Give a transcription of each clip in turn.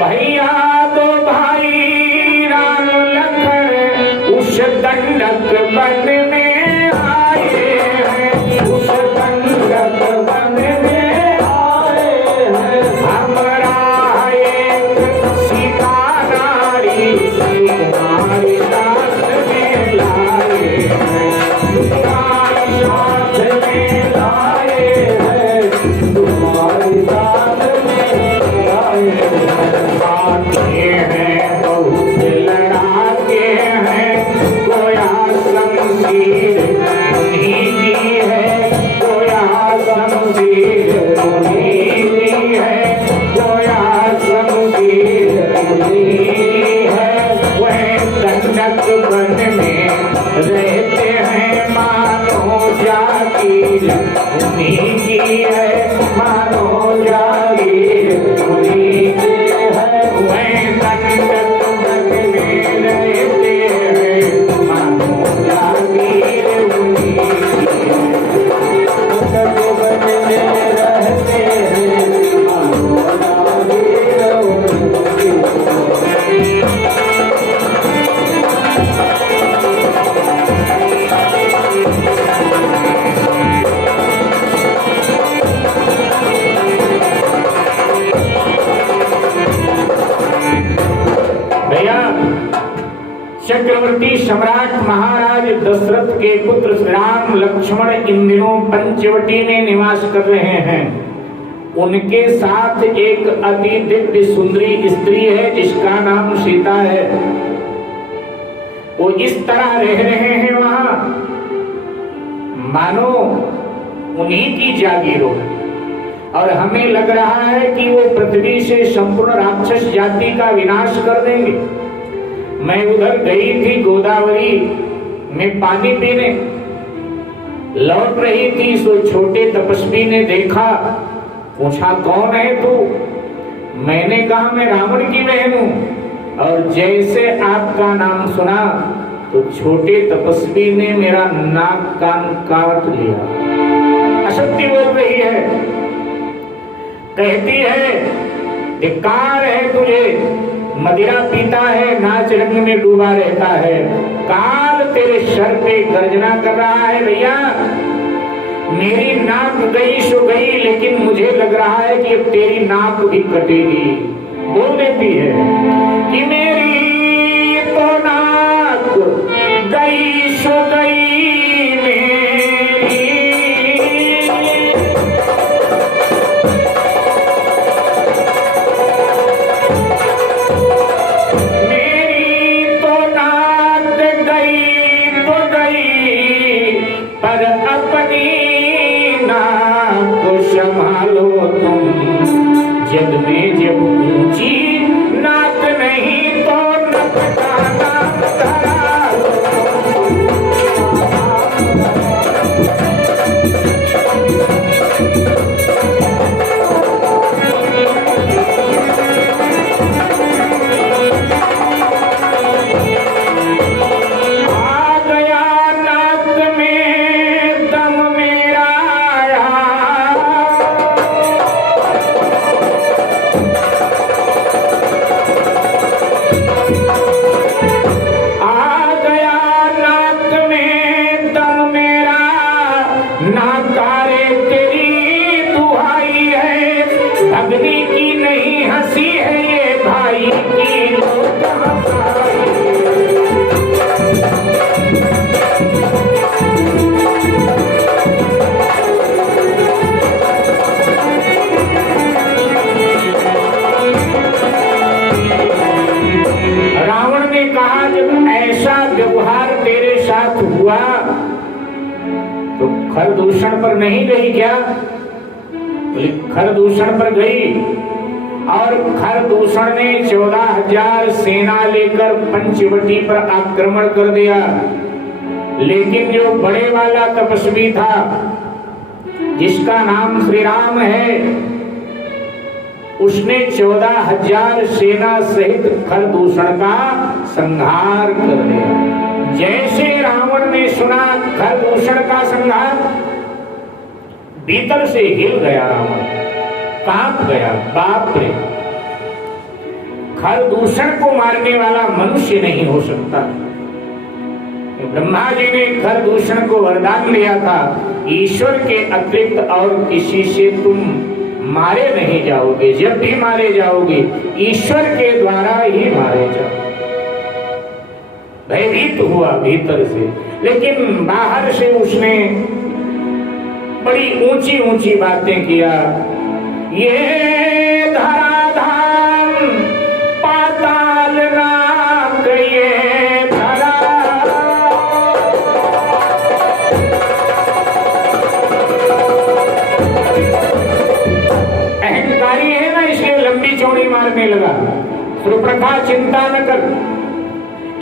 भैया दो भाई राम लखन उस दंडक वन में आए हैं, उस दंडक वन में आए हैं। हमरा एक सीता नारी तुम्हारी साथ में लाए हैं, तुम्हारी साथ में लाए हैं, तुम्हारी साथ में लाए हैं। आते हैं बहुत लड़ाके हैं, गोया शमशीर उन्हीं की है, गोया शमशीर उन्हीं की है, गोया शमशीर उन्हीं की है। वह दंडक वन में रहते हैं, मानो जागीर उन्हीं की है, मानो जागीर उन्हीं की है। वह दंडक वन में रहते हैं, मानो जागीर उन्हीं की है। दंडक वन में रहते हैं, मानो जागीर उन्हीं की है। चक्रवर्ती सम्राट महाराज दशरथ के पुत्र श्री राम लक्ष्मण इन दिनों पंचवटी में निवास कर रहे हैं। उनके साथ एक अति दिव्य सुंदरी स्त्री है जिसका नाम सीता है। वो इस तरह रह रहे हैं वहां मानो उन्हीं की जागीर हो, और हमें लग रहा है कि वो पृथ्वी से संपूर्ण राक्षस जाति का विनाश कर देंगे। मैं उधर गई थी गोदावरी में पानी पीने, लौट रही थी सो छोटे तपस्वी ने देखा, पूछा कौन है तू? मैंने कहा मैं रावण की बहन हूं। और जैसे आपका नाम सुना तो छोटे तपस्वी ने मेरा नाक कान काट लिया। अशक्ति बोल रही है, कहती है धिक्कार है तुझे, मदिरा पीता है, नाच रंग में डूबा रहता है, काल तेरे सर पे गर्जना कर रहा है। भैया मेरी नाक गई सो गई, लेकिन मुझे लग रहा है कि अब तेरी नाक भी कटेगी। बोल देती है कि मेरी तो नाक गई सो गई, जग में जब ऊंची नाक नहीं तो नक का नाम धरा लो। आ गया नाक में दम मेरा आया, नाकारे तेरी दुहाई है, अग्नि की नहीं हंसी है ये भाई की लोग हंसाई। रावण ने कहा जब ऐसा व्यवहार तेरे साथ हुआ तो खरदूषण पर नहीं गई क्या? खरदूषण पर गई, और खरदूषण ने 14,000 सेना लेकर पंचवटी पर आक्रमण कर दिया। लेकिन जो बड़े वाला तपस्वी था जिसका नाम श्री राम है, उसने 14,000 सेना सहित खरदूषण का संहार कर दिया। जैसे रावण ने सुना खरदूषण का संहार, भीतर से हिल गया रावण, कांप गया। बाप रे! खरदूषण को मारने वाला मनुष्य नहीं हो सकता। ब्रह्मा जी ने खरदूषण को वरदान दिया था, ईश्वर के अतिरिक्त और किसी से तुम मारे नहीं जाओगे, जब भी मारे जाओगे ईश्वर के द्वारा ही मारे जाओ। भयभीत हुआ भीतर से, लेकिन बाहर से उसने बड़ी ऊंची ऊंची बातें किया। ये धराधाम पाताल नाक, ये धरा अहंकारी है ना, इसलिए लंबी चौड़ी मारने लगा। सुप्रथा चिंता न कर,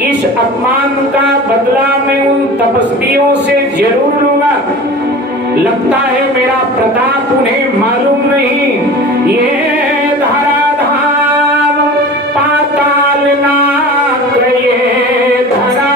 इस अपमान का बदला मैं उन तपस्वियों से जरूर लूंगा। लगता है मेरा प्रताप उन्हें मालूम नहीं। ये धराधाम पाताल नाक, ये धरा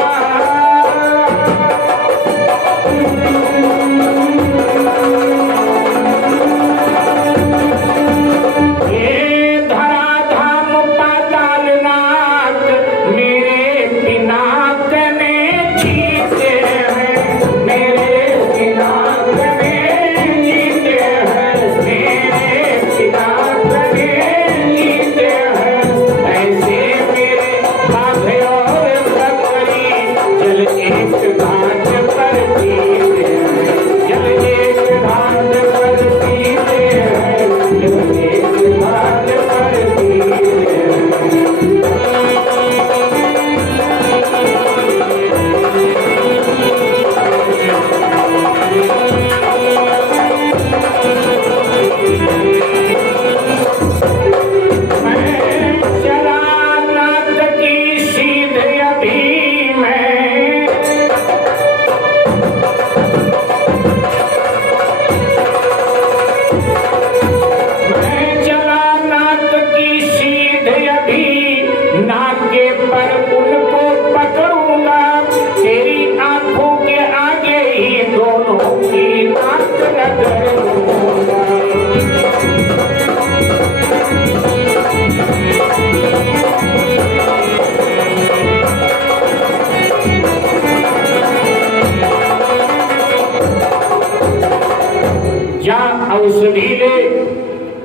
औषधि ले,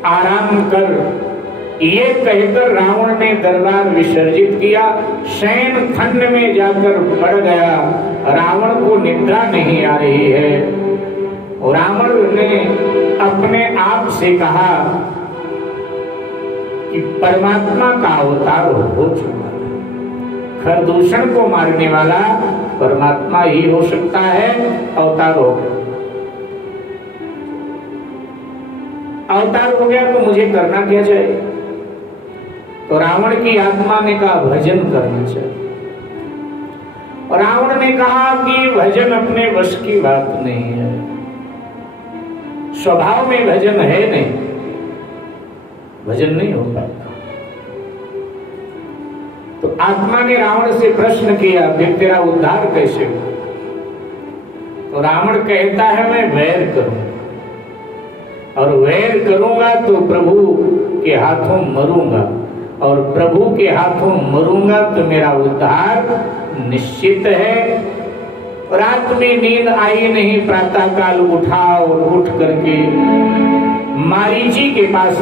आराम कर, ये कहकर रावण ने दरबार विसर्जित किया। शयन खंड में जाकर पड़ गया। रावण को निद्रा नहीं आ रही है। रावण ने अपने आप से कहा कि परमात्मा का अवतार हो चुका है। खरदूषण को मारने वाला परमात्मा ही हो सकता है। अवतार हो गया, अवतार हो गया तो मुझे करना क्या चाहिए? तो रावण की आत्मा ने कहा भजन करना चाहिए। और रावण ने कहा कि भजन अपने वश की बात नहीं है, स्वभाव में भजन है नहीं, भजन नहीं हो पाता। तो आत्मा ने रावण से प्रश्न किया कि तेरा उद्धार कैसे हो? तो रावण कहता है मैं वैर करूं, और वैर करूंगा तो प्रभु के हाथों मरूंगा, और प्रभु के हाथों मरूंगा तो मेरा उद्धार निश्चित है। रात में नींद आई नहीं, प्रातः काल उठा और उठ करके मारीची के पास